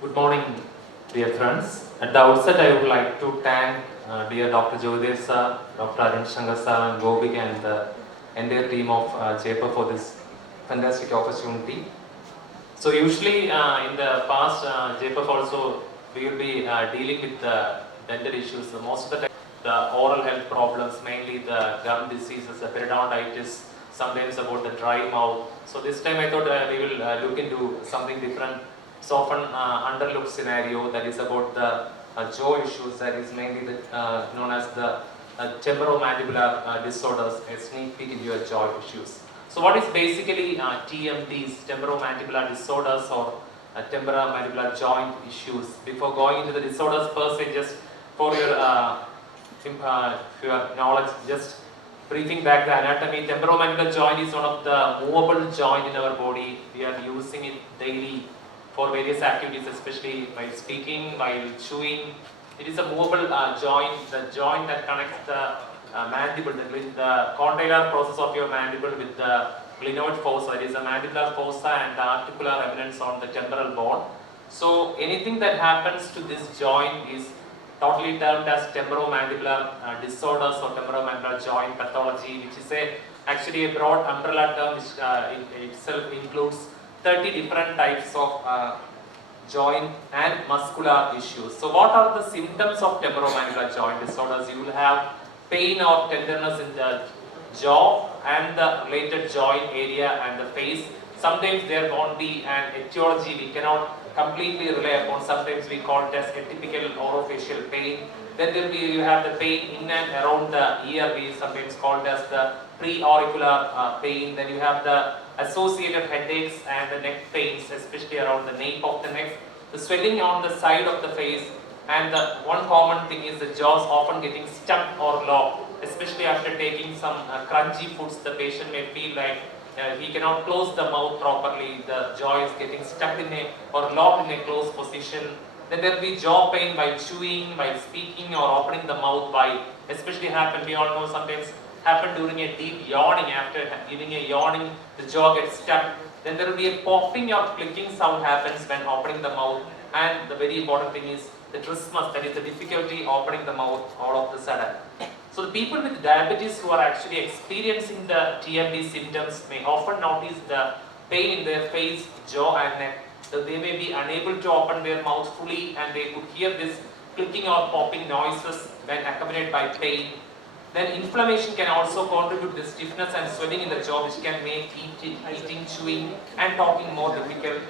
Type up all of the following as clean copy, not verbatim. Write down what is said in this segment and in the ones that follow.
Good morning, dear friends. At the outset, I would like to thank dear Dr. Joydev sir, Dr. Arun Shankar sir, and Gobik and the entire team of JPEF for this fantastic opportunity. So usually in the past, JPEF also we will be dealing with the dental issues. So most of the time, the oral health problems, mainly the gum diseases, the periodontitis, sometimes about the dry mouth. So this time I thought we will look into something different. So often underlooked scenario that is about the jaw issues, that is mainly known as the temporomandibular disorders, a sneak peek into your jaw issues. So what is basically TMDs, temporomandibular disorders, or temporomandibular joint issues? Before going into the disorders per se, just for your knowledge, just briefing back the anatomy. Temporomandibular joint is one of the movable joint in our body. We are using it daily for various activities, especially while speaking, while chewing. It is a movable joint, the joint that connects the mandible, the condylar process of your mandible with the glenoid fossa. It is a mandibular fossa and the articular eminence on the temporal bone. So anything that happens to this joint is totally termed as temporomandibular disorders or temporomandibular joint pathology, which is actually a broad umbrella term which in itself includes 30 different types of joint and muscular issues. So what are the symptoms of temporomandibular joint disorders? You will have pain or tenderness in the jaw and the related joint area and the face. Sometimes there won't be an etiology, we cannot completely rely upon. Sometimes we call it as atypical orofacial pain. Then there will be, you have the pain in and around the ear, we sometimes called as the preauricular pain. Then you have the associated headaches and the neck pains, especially around the nape of the neck, the swelling on the side of the face, and the one common thing is the jaws often getting stuck or locked, especially after taking some crunchy foods. The patient may feel like he cannot close the mouth properly, the jaw is getting stuck in a or locked in a closed position. Then there will be jaw pain while chewing, while speaking, or opening the mouth by, especially happen, we all know sometimes happen during a deep yawning. After giving a yawning, the jaw gets stuck. Then there will be a popping or clicking sound happens when opening the mouth. And the very important thing is the trismus, that is the difficulty opening the mouth all of the sudden. So the people with diabetes who are actually experiencing the TMD symptoms may often notice the pain in their face, jaw and neck. So they may be unable to open their mouth fully and they could hear this clicking or popping noises when accompanied by pain. Then inflammation can also contribute to stiffness and swelling in the jaw, which can make eating, chewing and talking more difficult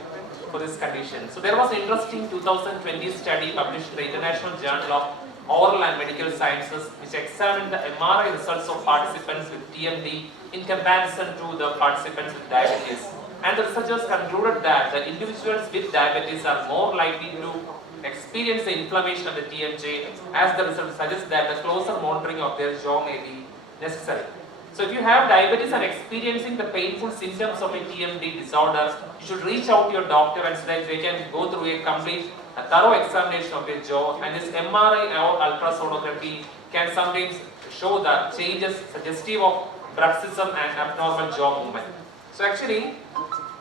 for this condition. So there was an interesting 2020 study published in the International Journal of Oral and Medical Sciences, which examined the MRI results of participants with TMD in comparison to the participants with diabetes. And the researchers concluded that the individuals with diabetes are more likely to experience the inflammation of the TMJ, as the result suggests that the closer monitoring of their jaw may be necessary. So if you have diabetes and experiencing the painful symptoms of a TMD disorder, you should reach out to your doctor and so that they can go through a complete, thorough examination of your jaw. And this MRI or ultrasonography can sometimes show the changes suggestive of bruxism and abnormal jaw movement. So actually,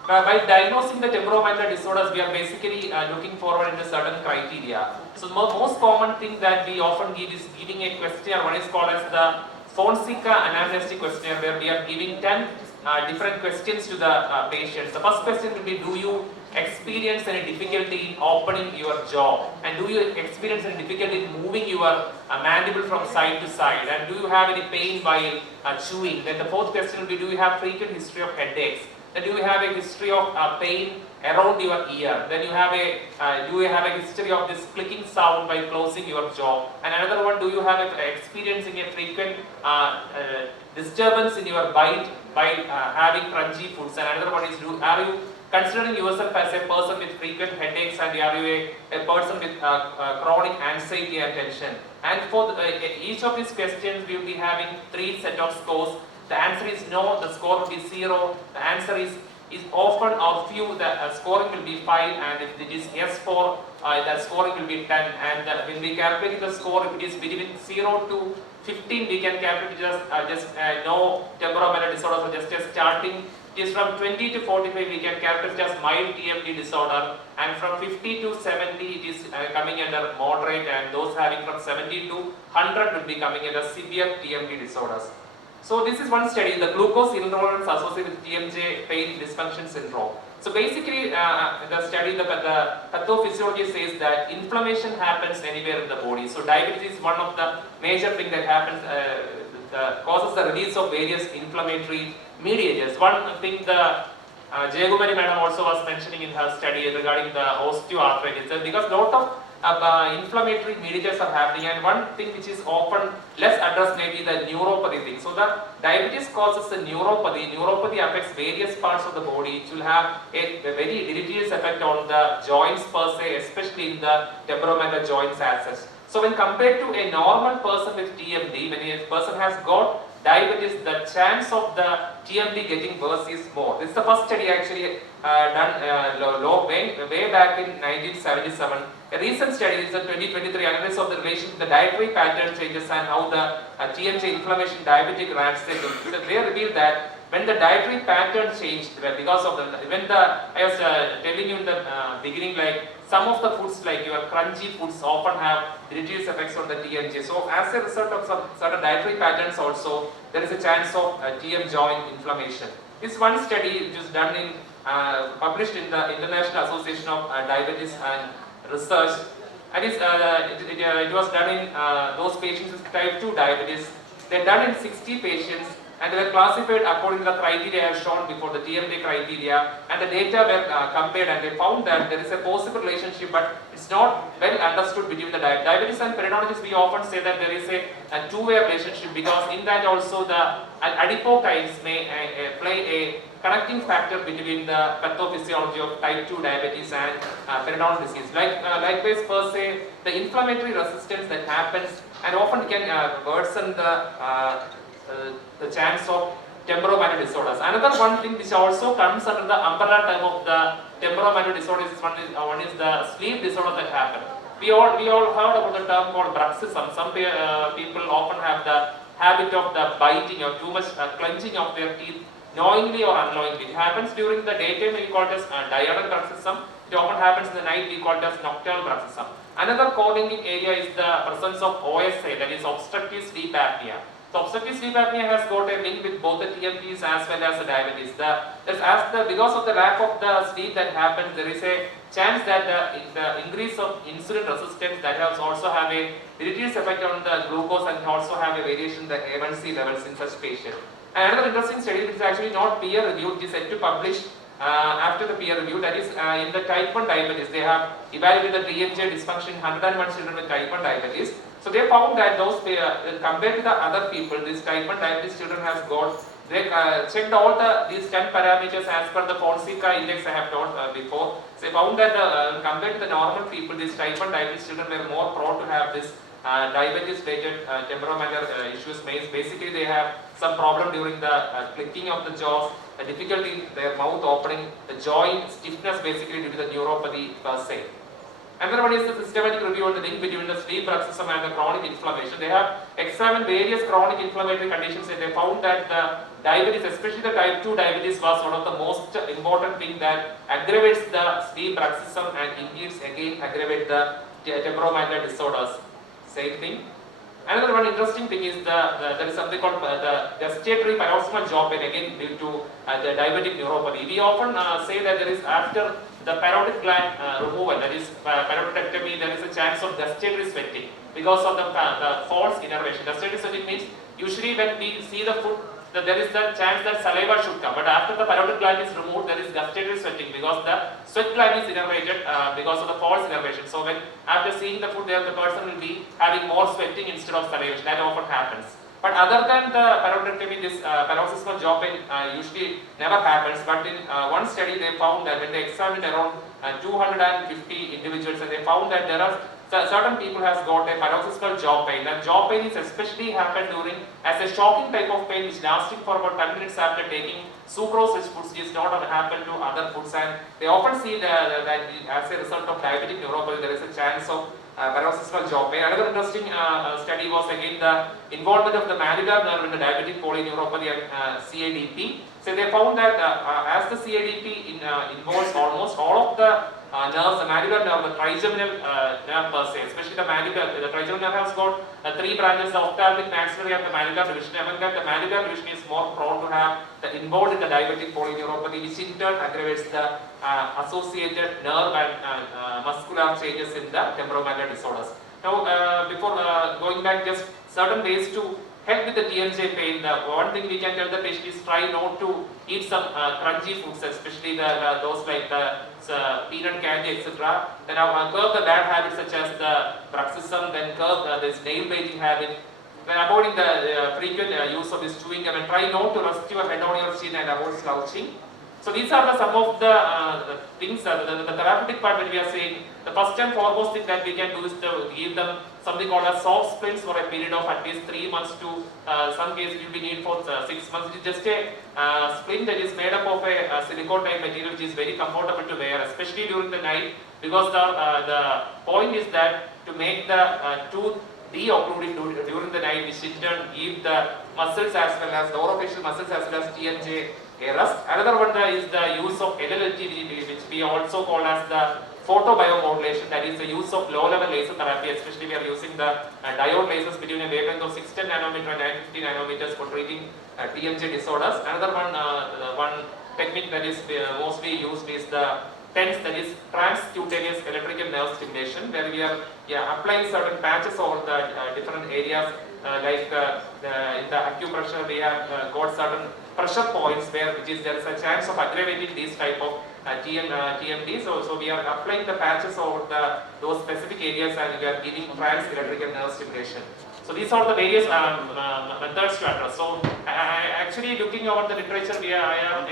by diagnosing the temporomandibular disorders, we are basically looking forward into certain criteria. So the most common thing that we often give is giving a questionnaire. One is called as the Fonseca anamnestic questionnaire, where we are giving 10 different questions to the patients. The first question will be, do you experience any difficulty in opening your jaw? And do you experience any difficulty in moving your mandible from side to side? And do you have any pain while chewing? Then the fourth question will be, do you have frequent history of headaches? Then do you have a history of pain around your ear? Then you have do you have a history of this clicking sound while closing your jaw? And another one, do you have experiencing a frequent disturbance in your bite while having crunchy foods? And another one is, are you considering yourself as a person with frequent headaches, and are you a person with chronic anxiety and tension? And for each of these questions, we will be having 3 set of scores. The answer is no, the score will be 0. The answer is often or few, the scoring will be 5, and if it is yes for, the scoring will be 10. And when we calculate the score, if it is between 0 to 15, we can calculate just no temporomandibular disorder, so just a starting It is from 20 to 45 we can characterize as mild TMD disorder, and from 50 to 70 it is coming under moderate, and those having from 70 to 100 will be coming under severe TMD disorders. So this is one study, the glucose intolerance associated with TMJ pain dysfunction syndrome. So basically the study, the pathophysiology says that inflammation happens anywhere in the body. So diabetes is one of the major thing that happens, causes the release of various inflammatory mediators. One thing the Jayagumari madam also was mentioning in her study regarding the osteoarthritis, because lot of inflammatory mediators are happening, and one thing which is often less addressed may be the neuropathy thing. So the diabetes causes the neuropathy. Neuropathy affects various parts of the body. It will have a very deleterious effect on the joints per se, especially in the temporomandibular joints as such. So when compared to a normal person with TMD, when a person has got diabetes, the chance of the TMD getting worse is more. This is the first study actually done way back in 1977. A recent study is the 2023 analysis of the relation to the dietary pattern changes and how the TMJ inflammation diabetic rats they revealed that when the dietary pattern changed, because of I was telling you in the beginning, like some of the foods like your crunchy foods often have deleterious effects on the TMJ. So as a result of some certain dietary patterns also, there is a chance of TM joint inflammation. This one study which is done in published in the International Association of Diabetes and Research, and it was done in those patients with type 2 diabetes. They are done in 60 patients, and they were classified according to the criteria I have shown before, the TMD criteria, and the data were compared, and they found that there is a possible relationship, but it's not well understood between the diabetes and peritonitis. We often say that there is a two-way relationship, because in that also the adipokines may play a connecting factor between the pathophysiology of type 2 diabetes and periodontal disease. Likewise per se, the inflammatory resistance that happens and often can worsen the chance of temporomandibular disorders. Another one thing which also comes under the umbrella term of the temporomandibular disorders is one is the sleep disorder that happen. We all heard about the term called bruxism. Some people often have the habit of the biting or too much clenching of their teeth, knowingly or unknowingly. It happens during the daytime, we call it as diurnal bruxism. It often happens in the night, we call it as nocturnal bruxism. Another co-linking area is the presence of OSA, that is obstructive sleep apnea. So obstructive sleep apnea has got a link with both the TMDs as well as the diabetes. Because of the lack of the sleep that happens, there is a chance that the increase of insulin resistance that has also have a deleterious effect on the glucose and also have a variation in the A1C levels in such patients. Another interesting study which is actually not peer reviewed, is set to publish after the peer review, that is in the type 1 diabetes. They have evaluated the TMJ dysfunction in 101 children with type 1 diabetes. So they found that those compared to the other people, these type 1 diabetes children has got, they checked all these 10 parameters as per the Fonseca index I have taught before. So they found that compared to the normal people, these type 1 diabetes children were more prone to have this diabetes related temporomandibular issues. Basically they have some problem during the clicking of the jaws, a difficulty in their mouth opening, the joint stiffness basically due to the neuropathy per se. Another one is the systematic review on the link between the sleep bruxism and the chronic inflammation. They have examined various chronic inflammatory conditions, and they found that the diabetes, especially the type 2 diabetes, was one of the most important thing that aggravates the sleep bruxism and indeed again aggravate the temporomandibular disorders. Same thing. Another one interesting thing is there is something called the gustatory paroxysmal jaw pain, again due to the diabetic neuropathy. We often say that there is, after the parotid gland removal, that is parotidectomy, there is a chance of gustatory sweating because of the false innervation. Gustatory sweating means usually when we see the food, there is the chance that saliva should come, but after the parotid gland is removed, there is gustatory sweating because the sweat gland is innervated because of the false innervation. So when after seeing the food, the person will be having more sweating instead of salivation. That often happens. But other than the parotidectomy, this paroxysmal jaw pain usually never happens. But in one study, they found that when they examined around 250 individuals, and they found that there are certain people has got a paroxysmal jaw pain. And jaw pain is especially happen during as a shocking type of pain which lasting for about 10 minutes after taking sucrose-rich foods, which is not happen to other foods. And they often see that as a result of diabetic neuropathy, there is a chance of paroxysmal jaw pain. Another interesting study was again the involvement of the mandibular nerve in the diabetic polyneuropathy and CADP. So they found that as the CADP involves almost all of the nerves, the mandibular nerve, the trigeminal nerve per se, especially the mandibular, the trigeminal nerve has got 3 branches, the ophthalmic, maxillary and the mandibular division. Among that, the mandibular division is more prone to have the involved in the diabetic polyneuropathy, which in turn aggravates the associated nerve and muscular changes in the temporomandibular disorders. Now, before going back, just certain ways to help with the TMJ pain. The one thing we can tell the patient is try not to eat some crunchy foods, especially those like the peanut candy, etc. Then curb the bad habits such as the bruxism, then curb this nail biting habit. Then avoiding the frequent use of this chewing gum, and try not to rest your head on your chin and avoid slouching. So these are some of the things, the therapeutic part when we are saying. The first and foremost thing that we can do is to give them something called as soft splints for a period of at least 3 months to some cases will be needed for 6 months. It is just a splint that is made up of a silicone type material which is very comfortable to wear, especially during the night, because the point is that to make the tooth de-occluded during the night, which in turn give the muscles as well as the orofacial muscles as well as TMJ a rest. Another one is the use of LLT, which we also call as the photobiomodulation, that is the use of low-level laser therapy, especially we are using the diode lasers between a wavelength of 610 nanometer and 950 nanometers for treating TMJ disorders. Another one technique that is mostly used is the TENS, that is transcutaneous electrical nerve stimulation, where we are applying certain patches over the different areas, like in the acupressure we have got certain pressure points where there is a chance of aggravating these type of TMD. So we are applying the patches over those specific areas and we are giving trans-electrical nerve stimulation. So these are the various methods to address. So actually looking over the literature, I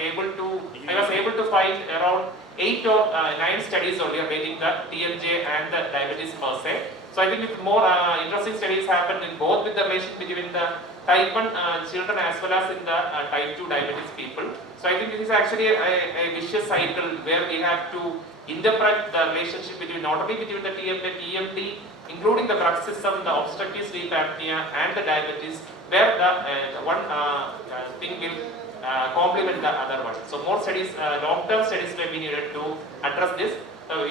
was able to find around 8 or 9 studies only relating the TMJ and the diabetes per se. So I think more interesting studies happen in both with the relation between the type 1 children as well as in the type 2 diabetes people. So I think this is actually a vicious cycle where we have to interpret the relationship between not only between the TMD, including the bruxism, the obstructive sleep apnea and the diabetes, where the one thing will complement the other one. So more studies, long-term studies may be needed to address this.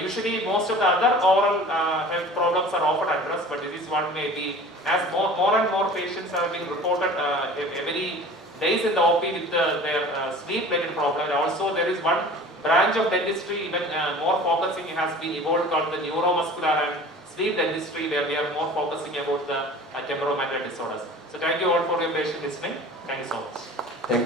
Usually most of the other oral health problems are often addressed, but this is one may be, as more and more patients are being reported every days in the OP with their sleep-related problem. Also there is one branch of dentistry, even more focusing has been evolved called the neuromuscular and sleep dentistry, where we are more focusing about the temporomandibular disorders. So thank you all for your patient listening. Thank you so much.